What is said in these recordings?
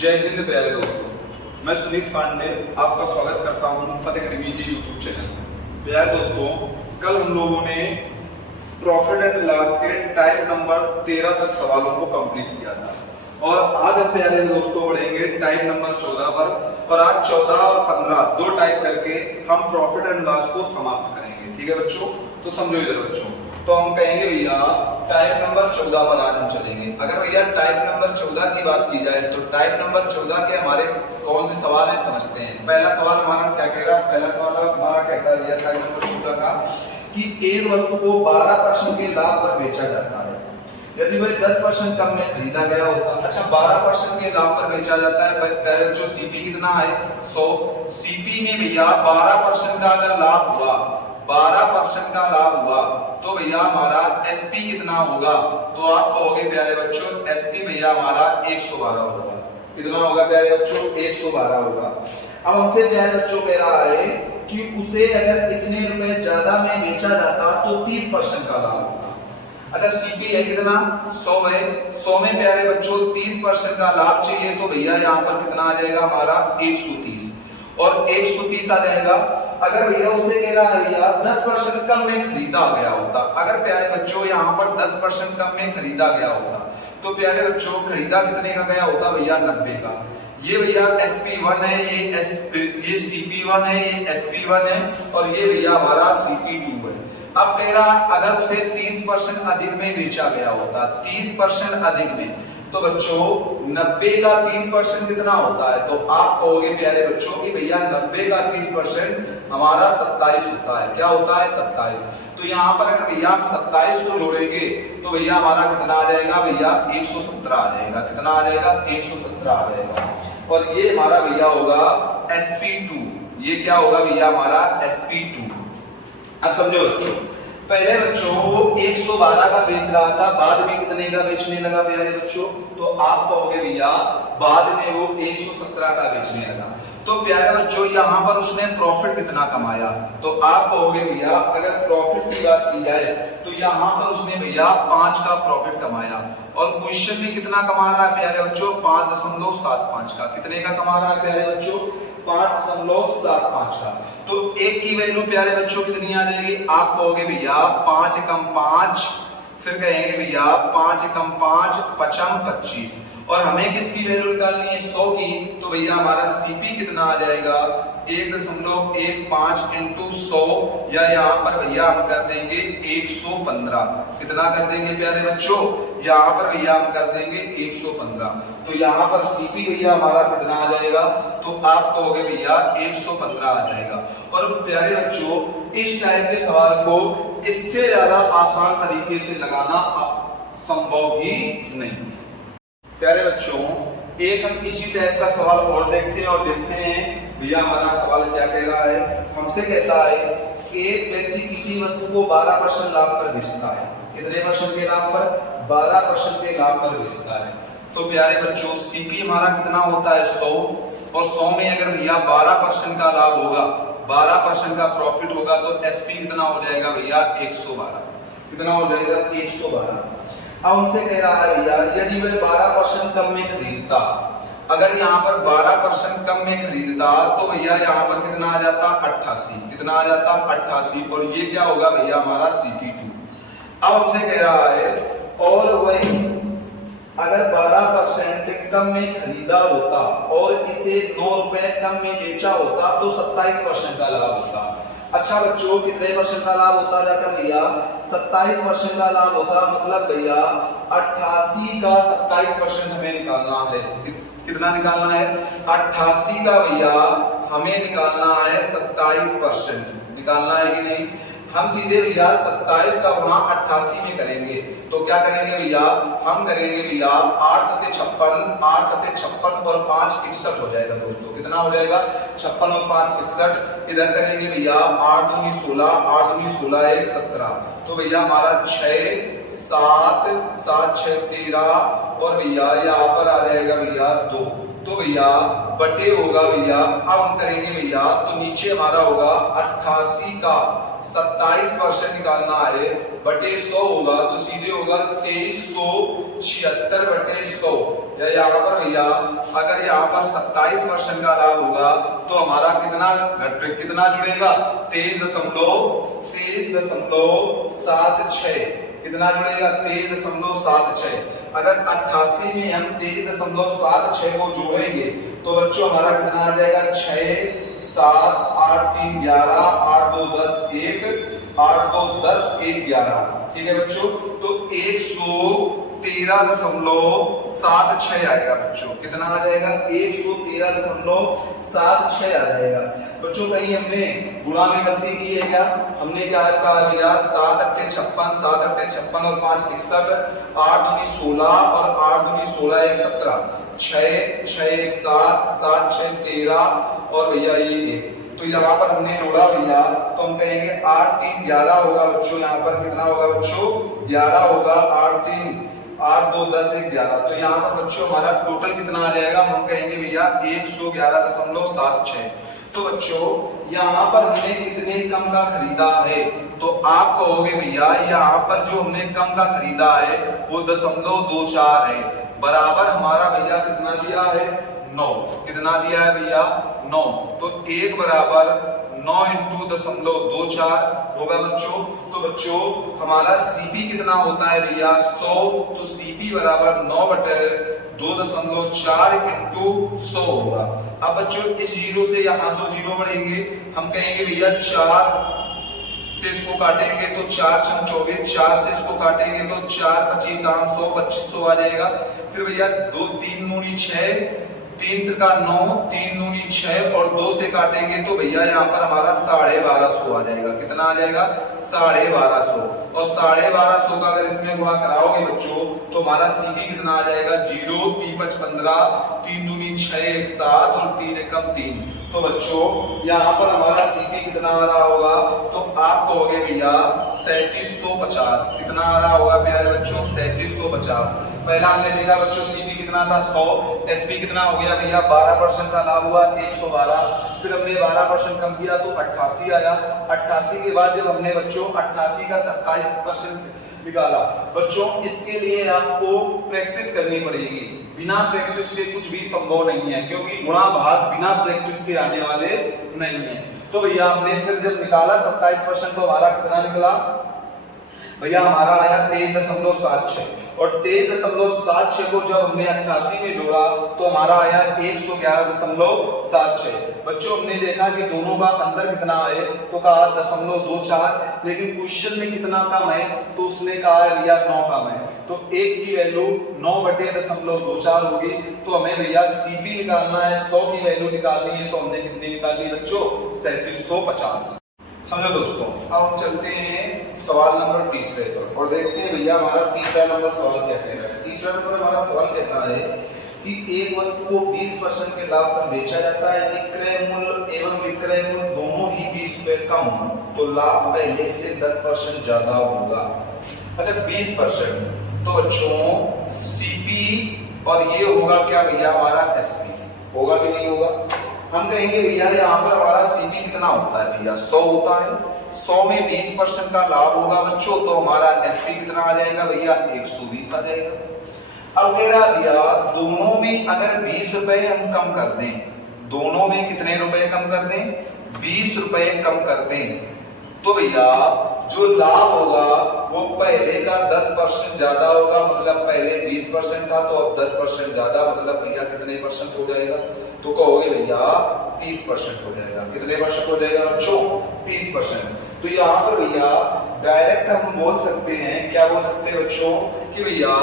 जय हिंद प्यारे दोस्तों, मैं सुनीत पांडे आपका स्वागत करता हूं फतेह अकेडमी के यूट्यूब चैनल। प्यारे दोस्तों, कल हम लोगों ने प्रॉफिट एंड लॉस के टाइप नंबर 13 तक सवालों को कंप्लीट किया था और आज हम प्यारे दोस्तों बढ़ेंगे टाइप नंबर 14 पर। और आज 14 और 15 दो टाइप करके हम प्रॉफिट एंड लॉस को समाप्त करेंगे। ठीक है बच्चों, तो समझो इधर बच्चों। तो हम कहेंगे भैया टाइप नंबर 14 पर आज हम चलेंगे। अगर भैया टाइप नंबर 14 की बात की जाए तो टाइप नंबर 14 के हमारे कौन से सवाल है समझते हैं। पहला सवाल हमारा क्या कह रहा है? पहला सवाल हमारा कहता है भैया टाइप नंबर 14 का कि एक वस्तु को 12% के लाभ पर बेचा जाता है यदि वह 10% कम में खरीदा गया होगा। अच्छा, 12% के लाभ पर बेचा जाता है। पहले जो सीपी कितना है 100। सीपी में भैया 12% का अगर लाभ हुआ, 12% का लाभ हुआ तो भैया हमारा एसपी कितना होगा? तो आप कहोगे प्यारे बच्चों एसपी भैया हमारा 112 होगा। कितना होगा प्यारे बच्चों? 112 होगा। अब हमसे प्यारे बच्चों कह रहा है कि उसे अगर इतने रुपए ज्यादा में बेचा जाता तो 30% का लाभ होगा। अच्छा, सीपी है कितना? 100 है। 100 में प्यारे बच्चों 30% का लाभ चाहिए तो भैया यहाँ पर कितना आ जाएगा हमारा? 130 और 130 आ जाएगा। अगर भैया उसे कह रहा है भैया 10% कम में खरीदा गया होता, अगर प्यारे बच्चों यहाँ पर 10% कम में खरीदा गया होता तो प्यारे बच्चों खरीदा कितने का गया होता? भैया 90 का। ये भैया SP1 है, ये CP1 है, ये SP1 है और ये भैया हमारा CP2 है। अब कह रहा अगर उसे 30% अधिक में बेचा गया होता, 30% अधिक में, तो बच्चों 90 का 30% कितना होता है? तो आप कहोगे प्यारे बच्चों कि भैया 90 का 30% हमारा 27 होता है। क्या होता है? 27। तो यहाँ पर अगर भैया आप 27 को जोड़ेंगे तो भैया हमारा कितना आ जाएगा? भैया 117 आ जाएगा। कितना आ जाएगा? 117 आ जाएगा। और ये हमारा भैया होगा SP2। ये क्या होगा भैया? हमारा SP2। अब समझो बच्चों, पहले बच्चों वो 112 का बेच रहा था, बाद में कितने का बेचने लगा प्यारे बच्चों? तो आप कहोगे भैया बाद में वो 117 का बेचने लगा। तो प्यारे बच्चों यहाँ पर उसने प्रॉफिट कितना कमाया? तो आप कहोगे भैया अगर प्रॉफिट की बात की जाए तो यहाँ पर उसने भैया 5 का प्रॉफिट कमाया। और क्वेश्चन में कितना कमा रहा है प्यारे बच्चों? 5.75 का। कितने का कमा रहा है प्यारे बच्चों? 5.75 का। तो एक की वैल्यू प्यारे बच्चों कितनी आ जाएगी? आप कहोगे भैया 5 एकम 5, फिर कहेंगे भैया 5 एकम 5 पचम 25 और हमें किसकी वैल्यू निकालनी है? 100 की। तो भैया हमारा सीपी कितना आ जाएगा? 1.15 इंटू 100 या यहाँ पर भैया हम कर देंगे 115। कितना कर देंगे प्यारे बच्चों? यहाँ पर भैया हम कर देंगे 115। तो यहाँ पर सीपी भैया हमारा कितना आ जाएगा? तो आप कहोगे भैया 115 आ जाएगा। और प्यारे बच्चों इस टाइप के सवाल को इससे ज्यादा आसान तरीके से लगाना संभव ही नहीं। प्यारे बच्चों एक हम इसी टाइप का सवाल और देखते हैं और देखते हैं भैया हमारा सवाल क्या कह रहा है। हमसे कहता है एक व्यक्ति किसी वस्तु को 12% लाभ पर बेचता है। कितने परसेंट के लाभ पर? 12% के लाभ पर बेचता है। तो प्यारे बच्चों सीपी हमारा कितना होता है? 100 और 100 में अगर भैया 12% का लाभ होगा, 12% का प्रॉफिट होगा तो एसपी कितना हो जाएगा भैया? 112। कितना हो जाएगा? 112। अब हमसे कह रहा है भैया यदि वह 12% कम में खरीदता, अगर यहाँ पर 12% कम में खरीदता तो भैया यहाँ पर कितना आ जाता? 88। कितना आ जाता? 88। और ये क्या होगा भैया? हमारा CP2। अब हमसे कह रहा है और वही अगर 12% कम में खरीदा होता और इसे 9 रुपए कम में बेचा होता तो 27% का लाभ होता। अच्छा बच्चों कितने परसेंट का लाभ होता जाकर भैया? 27% का लाभ होता। मतलब भैया 88 का 27% हमें निकालना है। कितना निकालना है? 88 का भैया हमें निकालना है 27%। निकालना है कि नहीं? हम सीधे भैया 27 का गुणा 88 में करेंगे तो क्या करेंगे भैया? हम करेंगे भैया 8 सत्ते 56 और 5 61 हो जाएगा दोस्तों। कितना हो जाएगा? 56 और 5 61। इधर करेंगे भैया 8 दूनी 16, 8 दूनी 16 1 17। तो भैया हमारा 6 7 7 6 13 और भैया यहाँ पर आ जाएगा भैया 2। तो भैया बटे होगा भैया, अब हम करेंगे भैया तो नीचे हमारा होगा 88 का 27% निकालना है बटे 100 होगा, तो सीधे होगा 2376 बटे 100। या यहाँ पर भैया अगर यहाँ पर 27% का लाभ होगा तो हमारा कितना जुड़ेगा 23.76, कितना जुड़ेगा 23.76। अगर 88 में हम 23.76 को जोड़ेंगे तो बच्चों हमारा कितना आ जाएगा 6 7 8 3 11 8 2 10 1 8 2 10 1 11। ठीक है बच्चों, तो 113.76 आएगा बच्चों। कितना आ जाएगा 113.76 आ जाएगा बच्चों। कहीं हमने गुणा में गलती की है क्या? हमने क्या कहा भैया 7 अट्ठे 56, 7 अट्ठे 56 और 5 61, 8 दूनी 16 और 8 दूनी 16 1 17, 6 6 1 7, 7 6 13 और भैया ये 1। तो यहाँ पर हमने जोड़ा भैया तो हम कहेंगे 8 3 11 होगा बच्चों। यहाँ पर कितना होगा बच्चों 11 होगा, 8 3 8 2 10 1 11। तो यहाँ पर बच्चों हमारा टोटल कितना आ जाएगा? हम कहेंगे भैया 111.76। तो बच्चों यहाँ पर हमने कितने कम का खरीदा है? तो आप कहोगे भैया यहाँ पर जो हमने कम का खरीदा है वो 0.24 है, बराबर हमारा भैया कितना दिया है 9। कितना दिया है भैया 9। तो 1 बराबर 9 इंटू 0.24 होगा बच्चों। तो बच्चों हमारा सीपी कितना होता है भैया 100। तो सीपी बराबर 9 बटे 2.4 इंटू 100 होगा। अब बच्चों इस जीरो से यहाँ 2 जीरो बढ़ेंगे, हम कहेंगे भैया 4 से इसको काटेंगे तो 4 6 24, 4 से इसको काटेंगे तो 4 25 8 100 2500 आ जाएगा। फिर भैया 2 3 दूनी 6, 3 का 9, 3 दूनी 6 और 2 से काटेंगे तो भैया यहाँ पर हमारा 1250 आ जाएगा। कितना आ जाएगा 1250। और 1250 का अगर इसमें गुणा कराओगे बच्चों तो हमारा सीपी कितना आ जाएगा 0 3 5 15, 3 दूनी 6 1 7 और 3 1 3। तो बच्चों यहाँ पर हमारा सीपी कितना आ रहा होगा? तो आप कहोगे भैया 3750। कितना आ रहा होगा प्यारे बच्चों 3750। पहला हमने देखा बच्चों सीपी कितना था 100, एसपी कितना हो गया भैया 12% का लाभ हुआ 112। फिर हमने 12% कम किया तो 88 आया। 88 के बाद जब हमने बच्चों 88 का 27% निकाला बच्चों, इसके लिए आपको प्रैक्टिस करनी पड़ेगी। बिना प्रैक्टिस के कुछ भी संभव नहीं है, क्योंकि गुणा भाग बिना प्रैक्टिस के आने वाले नहीं है। तो भैया हमने फिर जब निकाला 27% तो हमारा कितना निकला भैया? हमारा आया 23.76। और 23.76 को जब हमने 88 में जोड़ा तो हमारा आया 111.76। बच्चों हमने देखा कि दोनों का अंतर कितना है, तो कहा 0.24, लेकिन क्वेश्चन में कितना कम है तो उसने कहा भैया 9 कम है। तो 1 की वैल्यू 9 बटे 0.24 होगी। तो हमें भैया सीपी निकालना है, 100 की वैल्यू निकालनी है। तो हमने कितनी निकाली बच्चों 3750। समझो दोस्तों, अब हम चलते हैं सवाल नंबर तीसरे पर और देखते हैं भैया हमारा तीसरा नंबर सवाल क्या कह रहा है। तीसरा नंबर हमारा सवाल कहता है कि एक वस्तु को 20% के लाभ पर बेचा जाता है, यदि क्रय मूल्य एवं विक्रय मूल्य दोनों ही 20 रुपए कम हो तो लाभ पहले से 10% ज्यादा होगा। अच्छा 20%, तो बच्चों सीपी और ये होगा क्या भैया हमारा एसपी होगा कि नहीं होगा? हम कहेंगे भैया यहाँ पर हमारा सीपी कितना होता है भैया 100 होता है। 100 में 20% का लाभ होगा बच्चों, तो हमारा एसपी कितना आ जाएगा भैया 120 आ जाएगा। अब कह रहा भैया दोनों में अगर 20 रुपए हम कम कर दें, दोनों में कितने रुपए कम कर दें? 20 रुपए कम कर दें, तो भैया जो लाभ होगा वो पहले का 10% ज्यादा होगा। मतलब पहले 20% था तो अब 10% ज्यादा, मतलब भैया कितने परसेंट हो जाएगा? तो कहोगे भैया 30% हो जाएगा। कितने परसेंट हो जाएगा बच्चों? 30%। तो यहाँ पर भैया डायरेक्ट हम बोल सकते हैं, क्या बोल सकते हैं बच्चों कि भैया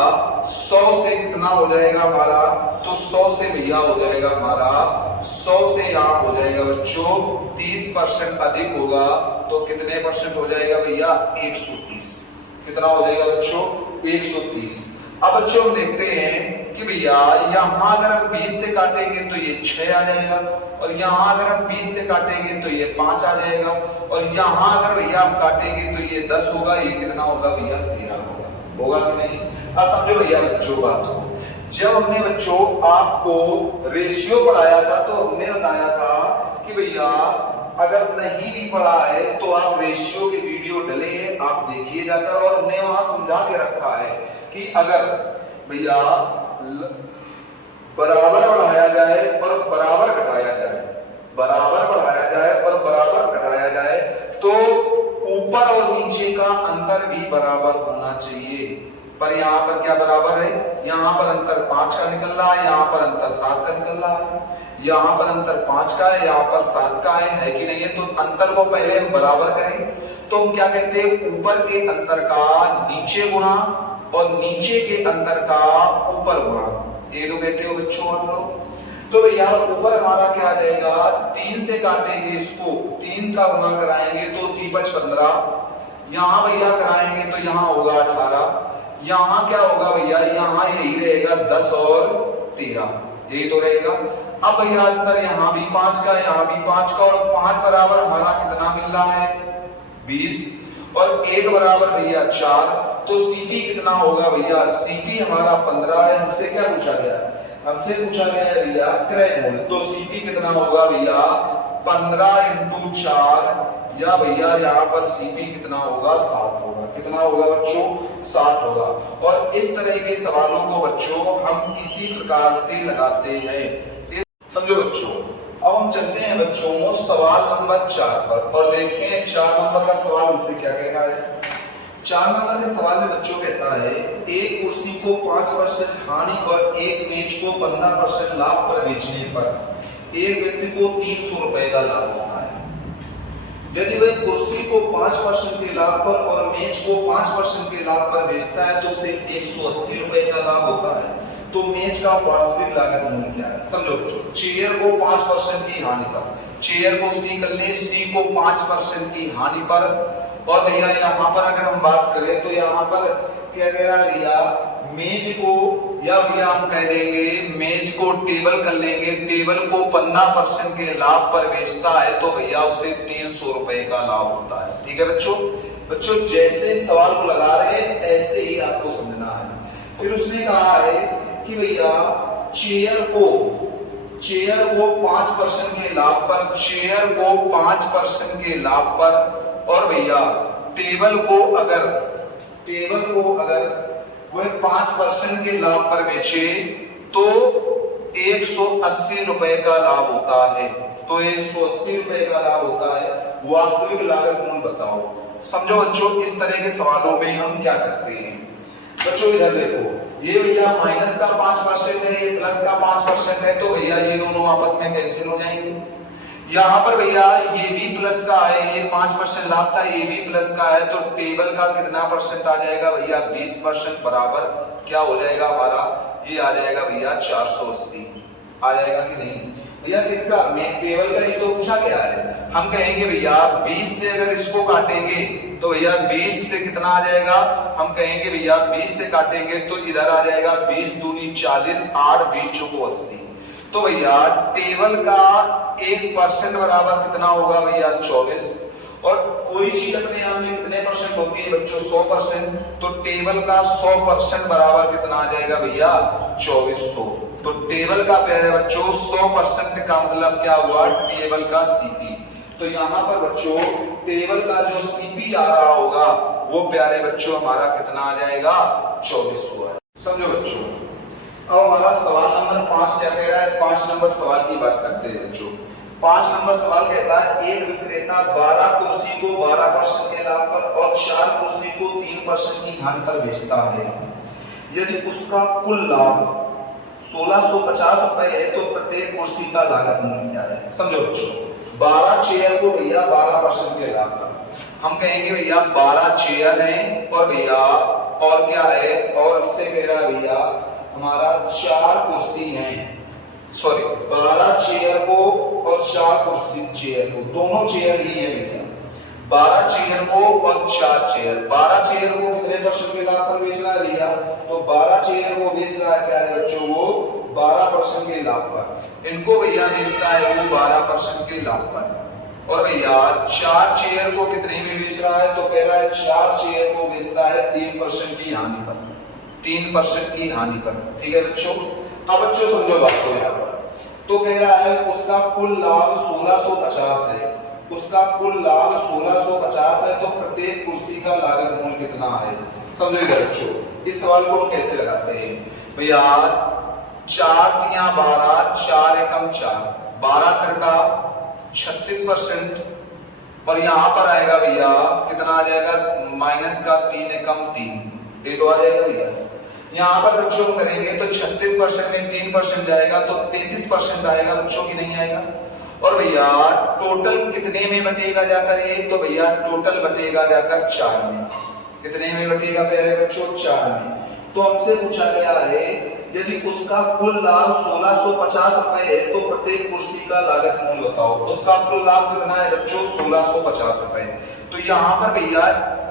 100 से कितना हो जाएगा हमारा? तो 100 से भैया हो जाएगा हमारा 100 से यहाँ हो जाएगा बच्चों 30% अधिक होगा। तो कितने परसेंट हो जाएगा भैया 130। कितना हो जाएगा बच्चों 130। अब बच्चों हम देखते हैं कि भैया यहाँ अगर हम 20 से काटेंगे तो ये 6 आ जाएगा, और यहाँ अगर हम 20 से काटेंगे तो ये 5 आ जाएगा, और यहाँ अगर भैया हम काटेंगे तो ये 10 होगा। ये कितना होगा भैया 13 होगा। होगा कि नहीं? अब समझो भैया बच्चों बात को जब हमने बच्चों आपको रेशियो पढ़ाया था तो हमने बताया था कि भैया अगर नहीं भी पढ़ा है तो आप रेशियो की वीडियो डले हैं, आप देखिए जाकर, और हमने वहां समझा के रखा है कि अगर भैया बराबर बढ़ाया जाए और बराबर घटाया जाए, बराबर बढ़ाया जाए और बराबर घटाया जाए तो ऊपर और नीचे का अंतर भी बराबर होना चाहिए। पर यहाँ पर क्या बराबर है? यहाँ पर अंतर 5 का निकल रहा है, यहाँ पर अंतर 7 का निकल रहा है, यहाँ पर अंतर 5 का है, यहाँ पर 7 का है कि नहीं है? तो अंतर को पहले हम बराबर करें तो हम क्या कहते हैं? ऊपर के अंतर का नीचे गुणा और नीचे के अंतर का ऊपर गुणा, ये तो कहते हो बच्चों आप लोग। तो भैया ऊपर हमारा क्या आ जाएगा? 3 से काटेंगे इसको, 3 का गुणा कराएंगे तो 3 5 15, यहाँ भैया कराएंगे तो यहाँ होगा 18, यहाँ क्या होगा भैया? यहाँ यही रहेगा 10 और 13, यही तो रहेगा। अब भैया अंतर यहाँ भी 5 का, यहाँ भी 5 का, और 5 बराबर हमारा कितना मिल रहा है? 20, और 1 बराबर भैया 4, तो सीपी कितना होगा भैया? सीपी हमारा 15 है। हमसे क्या पूछा गया? हमसे पूछा गया है भैया क्रय मूल्य, तो सीपी कितना होगा भैया? 15 × 4, या भैया यहाँ पर सीपी कितना होगा? 60 होगा। कितना होगा बच्चों? 60 होगा। और इस तरह के सवालों को बच्चों हम इसी प्रकार से लगाते हैं, समझो बच्चों। अब हम चलते हैं बच्चों सवाल नंबर 4 पर और देखते हैं 4 नंबर का सवाल हमसे क्या कह रहा है। 4 नंबर के सवाल में बच्चों कहता है एक कुर्सी को 5% हानि और एक मेज को 15% लाभ पर बेचने पर एक व्यक्ति को 300 रुपए का लाभ होता है। यदि वह कुर्सी को 5% के लाभ पर और मेज को 5% के लाभ पर बेचता है तो उसे 180 रुपए का लाभ होता है। तो मेज का वास्तविक लागत मूल्य क्या है? समझो बच्चों, चेयर को 5% की हानि पर, चेयर को सी कर ले, सी को 5% की हानि पर, और भैया यहाँ पर अगर हम बात करें तो यहाँ पर क्या कह रहा है भैया? मेज को, या भैया हम कह देंगे मेज को टेबल कर लेंगे, टेबल को 15% के लाभ पर बेचता है तो भैया उसे 300 रुपए का लाभ होता है। ठीक है बच्चों? बच्चं जैसे सवाल को लगा रहे हैं ऐसे ही आपको समझना है। फिर उसने कहा है कि भैया चेयर को 5% के लाभ पर, चेयर को 5% के लाभ पर, और भैया टेबल को अगर वह 5% के लाभ पर बेचे तो 180 रुपए का लाभ होता है। तो 180 रुपए का लाभ होता है। वास्तविक लागत मूल्य बताओ। समझो बच्चों, इस तरह के सवालों में हम क्या करते हैं? बच्चों इधर देखो, ये भैया माइनस का 5% है, ये प्लस का 5% है, तो भैया ये दोनों आपस में कैंसिल हो जाएंगे। यहाँ पर भैया ये भी प्लस का है, ये 5% लाभ था, ये भी प्लस का है, तो टेबल का कितना परसेंट आ जाएगा भैया? 20% बराबर क्या हो जाएगा हमारा? ये आ जाएगा भैया 480 आ जाएगा कि नहीं भैया? किसका? टेबल का ही तो पूछा गया है। हम कहेंगे भैया 20 से अगर इसको काटेंगे तो भैया 20 से कितना आ जाएगा? हम कहेंगे भैया 20 से काटेंगे तो इधर आ जाएगा 20 दूनी 40, 8 20 चौको 80। तो भैया टेबल का 1% बराबर कितना होगा भैया? 24। और कोई चीज अपने आप में कितने परसेंट होती है बच्चों? 100%। तो टेबल का 100% बराबर कितना आ जाएगा भैया? 2400। तो टेबल का प्यारे बच्चों 100% का मतलब क्या हुआ? टेबल का सीपी। तो यहाँ पर बच्चों टेबल का जो सीपी आ रहा होगा वो प्यारे बच्चों हमारा कितना आ जाएगा? 2400 है। समझो बच्चों, अब हमारा सवाल नंबर 5 क्या कह रहा है? 5 नंबर सवाल की बात करते हैं बच्चों। 5 नंबर सवाल कहता है एक विक्रेता 12 कुर्सी को 12% के लाभ पर और 4 कुर्सी को 3% की हानि पर बेचता है। यदि उसका कुल लाभ 1650 रुपए है तो प्रत्येक कुर्सी का लागत मूल्य क्या है? समझो बच्चों, 12 चेयर को भैया 12% के लाभ पर, हम कहेंगे भैया 12 चेयर हैं और भैया और क्या है? और हमसे कह रहा है भैया हमारा 4 कुर्सी हैं, सॉरी 12 चेयर को और 4 कुर्सी चेयर को, दोनों चेयर ही है भैया। 12 चेयर को और 4 चेयर, 12 चेयर को कितने परसेंट के लाभ पर बेच रहा है भैया? तो 12 चेयर को बेच रहा है प्यारे बच्चों वो 12% के लाभ पर, इनको भैया बेचता है वो 12% के लाभ पर। और भैया 4 चेयर को कितने में बेच रहा है? तो कह रहा है 4 चेयर को बेचता है 3% की हानि पर, 3% की हानि पर। ठीक है बच्चों, अब बच्चों समझो बात को यहाँ पर। तो कह रहा है उसका कुल लाभ 1650 है, उसका कुल लाभ 1650 है, तो प्रत्येक कुर्सी का लागत मूल्य कितना है? समझिए बच्चों, इस सवाल को हम कैसे लगाते हैं भैया। 4 तिया 12, 4 एकम 4, 12 तिरका 36%, और यहाँ पर आएगा भैया कितना आ जाएगा? माइनस का 3 एकम 3, ये तो आ जाएगा भैया। यहाँ पर बच्चों करेंगे तो 36% में 3% जाएगा तो 33% आएगा बच्चों की, नहीं आएगा। और भैया टोटल कितने में बटेगा जाकर ये? तो भैया टोटल बटेगा जाकर 4 में। कितने में बटेगा प्यारे बच्चों? 4 में। तो हमसे पूछा गया है यदि उसका कुल लाभ 1650 रुपए है तो प्रत्येक कुर्सी का लागत मूल्य बताओ। उसका कुल लाभ कितना है बच्चों? 1650 रुपए। तो यहाँ पर भैया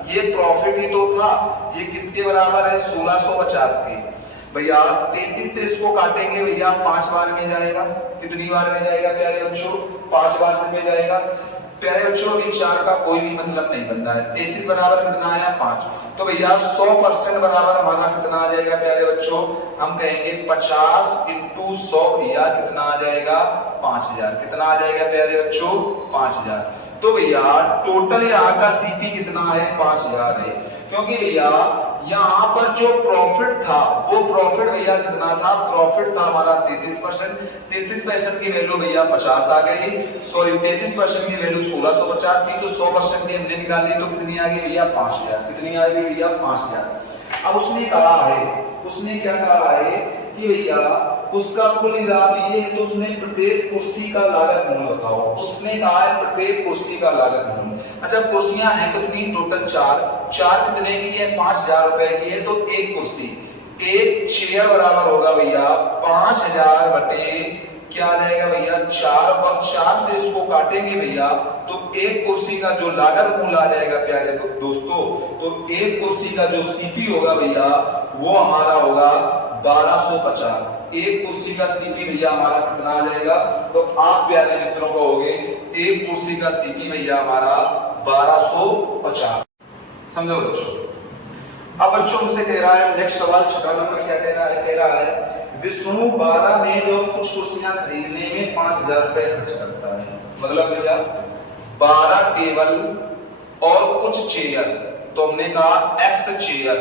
ये प्रॉफिट ही तो था, ये किसके बराबर है? 1650 के। भैया 33 से इसको काटेंगे भैया 5 बार में जाएगा। कितनी बार में जाएगा प्यारे बच्चों? 5 बार में जाएगा। प्यारे बच्चों अभी 4 का कोई भी मतलब नहीं बन रहा है। 33 बराबर कितना आया? 5। तो भैया 100% बराबर हमारा कितना आ जाएगा प्यारे बच्चों? हम कहेंगे 50 × 100 भैया कितना आ जाएगा? 5000। कितना आ जाएगा प्यारे बच्चों? 5000। तो भैया टोटल यहाँ का सीपी कितना है? 5000 है, क्योंकि भैया यहाँ पर जो प्रॉफिट था वो प्रॉफिट भैया कितना था? प्रॉफिट था हमारा 33%। 33% की वैल्यू भैया 50 आ गई, सॉरी 33% की वैल्यू 1650 थी, तो 100% की हमने निकाल ली तो कितनी आ गई भैया? 5000। कितनी आ गई भैया? 5000। अब उसने कहा है, उसने क्या कहा है कि भैया उसका कुल लाभ ये है, तो उसने प्रत्येक कुर्सी का लागत मूल्य बताओ। उसने कहा है प्रत्येक कुर्सी का लागत मूल्य। अच्छा कुर्सियां हैं कितनी? टोटल 4। 4 कितने की है? 5000 रुपए की है। तो एक कुर्सी, एक चेयर बराबर होगा भैया 5000 बटे क्या आ जाएगा भैया? 4, और 4 से इसको काटेंगे भैया तो एक कुर्सी का जो लागत मूल्य आ जाएगा प्यारे दोस्तों, तो एक कुर्सी का जो सीपी होगा भैया वो हमारा होगा 1250। एक कुर्सी का सीपी भैया हमारा कितना आ जाएगा? तो आप प्यारे मित्रों कहोगे एक कुर्सी का सीपी भैया हमारा 1250। समझो बच्चों। अब बच्चों हमसे कह रहा है नेक्स्ट सवाल 6 नंबर क्या कह रहा है? कह रहा है विष्णु 12 मेज और कुछ कुर्सियां खरीदने में 5000 रुपए खर्च करता है। मतलब भैया 12 टेबल और कुछ चेयर, तो हमने कहा एक्स चेयर,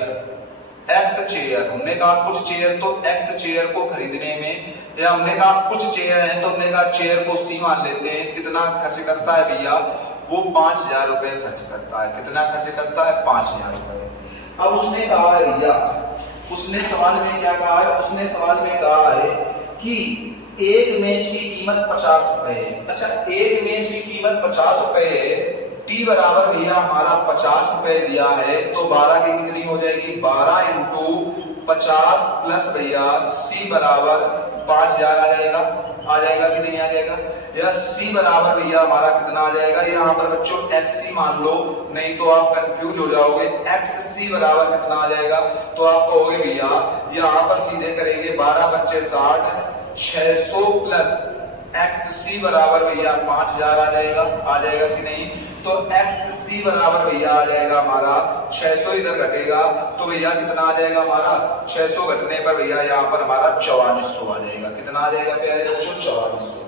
हमने कहा कुछ चेयर, तो एक्स चेयर को खरीदने में, या हमने कहा कुछ चेयर हैं तो हमने कहा चेयर को सी मान लेते हैं, कितना खर्च करता है भैया? वो 5000 रुपए खर्च करता है। कितना खर्च करता है? 5000 रुपए। अब उसने कहा है भैया, उसने सवाल में क्या कहा है? उसने सवाल में कहा है कि एक मेज की कीमत 50 रुपए है। अच्छा एक मेज की कीमत 50 रुपए है, टी बराबर भैया हमारा 50 रुपए दिया है, तो 12 की कितनी हो जाएगी? 12 × 50 प्लस भैया सी बराबर 5000 आ जाएगा। आ जाएगा कि नहीं आ जाएगा? या सी बराबर भैया हमारा कितना आ जाएगा? यहाँ पर बच्चों एक्स सी मान लो, नहीं तो आप कंफ्यूज हो जाओगे। एक्स सी बराबर कितना आ जाएगा? तो आप कहोगे भैया यहाँ पर सीधे करेंगे 12 × 5 = 60, 600 प्लस एक्स सी बराबर भैया 5000 आ जाएगा। आ जाएगा कि नहीं? तो एक्स सी बराबर भैया आ जाएगा हमारा 600, इधर घटेगा तो भैया कितना आ जाएगा हमारा? 600 घटने पर भैया यहाँ पर हमारा 4400 आ जाएगा। कितना आ जाएगा प्यारे बच्चों? 4400।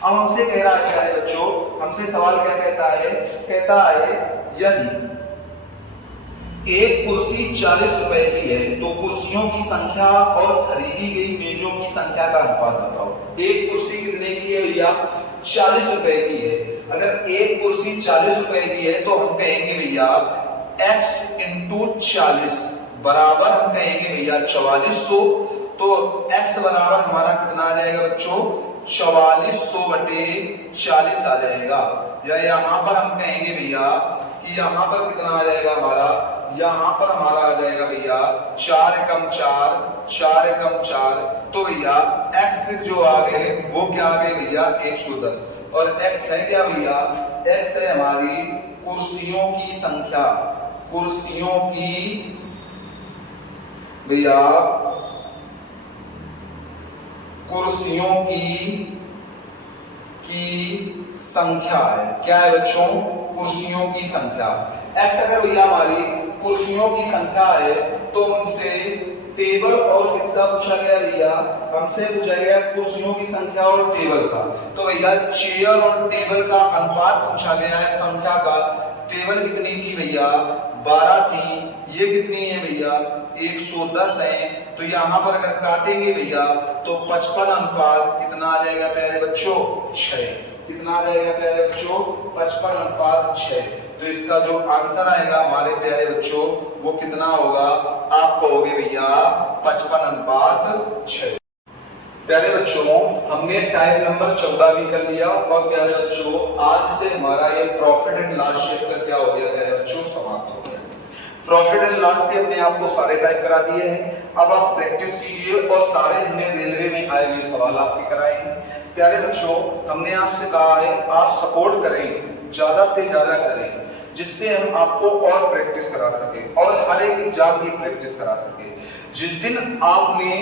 अब हमसे कह रहा है प्यारे बच्चों, हमसे सवाल क्या कहता है? कहता है यदि एक कुर्सी 40 रुपए की है तो कुर्सियों की संख्या और खरीदी गई मेजों की संख्या का अनुपात बताओ। एक कुर्सी कितने की है भैया? 40 रुपए की है। अगर एक कुर्सी 40 रुपए की है तो हम कहेंगे भैया x × 40 बराबर हम कहेंगे भैया 4400। तो x बराबर हमारा कितना आ जाएगा बच्चों? 4400 बटे 40 आ जाएगा। या यहाँ पर हम कहेंगे भैया कि यहाँ पर कितना आ जाएगा हमारा? यहाँ पर हमारा आ जाएगा भैया 4 एकम 4, 4 एकम 4। तो भैया x जो आ गए वो क्या आ गए भैया? 110। और x है क्या भैया? x है हमारी कुर्सियों की संख्या, कुर्सियों की भैया कुर्सियों की संख्या है। क्या है बच्चों? कुर्सियों की संख्या। x अगर भैया हमारी कुर्सियों की संख्या है तो उनसे टेबल और किसका पूछा गया भैया, हमसे पूछा गया कुर्सियों की संख्या और टेबल का। तो भैया चेयर और टेबल का अनुपात पूछा गया है संख्या का। टेबल कितनी थी भैया, 12 थी। ये कितनी है भैया, 110 है। तो यहाँ पर अगर काटेंगे भैया तो 55 अनुपात कितना आ जाएगा प्यारे बच्चों, 6। कितना आ जाएगा प्यारे बच्चों, 55 अनुपात 6। तो इसका जो आंसर आएगा हमारे प्यारे बच्चों वो कितना होगा, आप कहोगे भैया 55 अनुपात 6। प्यारे बच्चों हमने टाइप नंबर 14 भी कर लिया। और प्यारे बच्चों आज से हमारा ये प्रॉफिट एंड लॉस चैप्टर क्या हो गया प्यारे बच्चों, समाप्त हो गया। प्रॉफिट एंड लॉस के हमने आपको सारे टाइप करा दिए हैं। अब आप प्रैक्टिस कीजिए और सारे हमने रेलवे में आए हुए सवाल आपके कराए हैं। प्यारे बच्चों हमने आपसे कहा है आप सपोर्ट करें, ज्यादा से ज्यादा करें, जिससे हम आपको और प्रैक्टिस करा सके और हर एक एग्जाम की प्रैक्टिस करा सके। जिस दिन आपने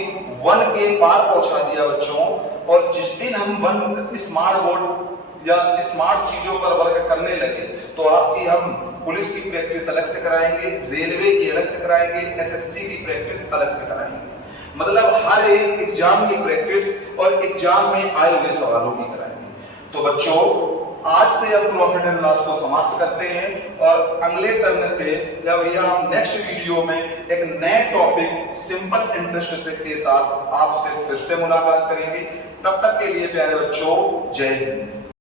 1 के पार पहुंचा दिया बच्चों, और जिस दिन हम 1 स्मार्ट बोर्ड या स्मार्ट चीजों पर वर्क करने लगे, तो आपकी हम पुलिस की प्रैक्टिस अलग से कराएंगे, रेलवे की अलग से कराएंगे, एसएससी की प्रैक्टिस अलग से कराएंगे। मतलब हर एक एग्जाम की प्रैक्टिस और एग्जाम में आए हुए सवालों की कराएंगे। तो बच्चों आज से हम प्रॉफिट एंड लॉस को समाप्त करते हैं और अगले टर्न से या भैया हम नेक्स्ट वीडियो में एक नए टॉपिक सिंपल इंटरेस्ट से के साथ आपसे फिर से मुलाकात करेंगे। तब तक के लिए प्यारे बच्चों जय हिंद।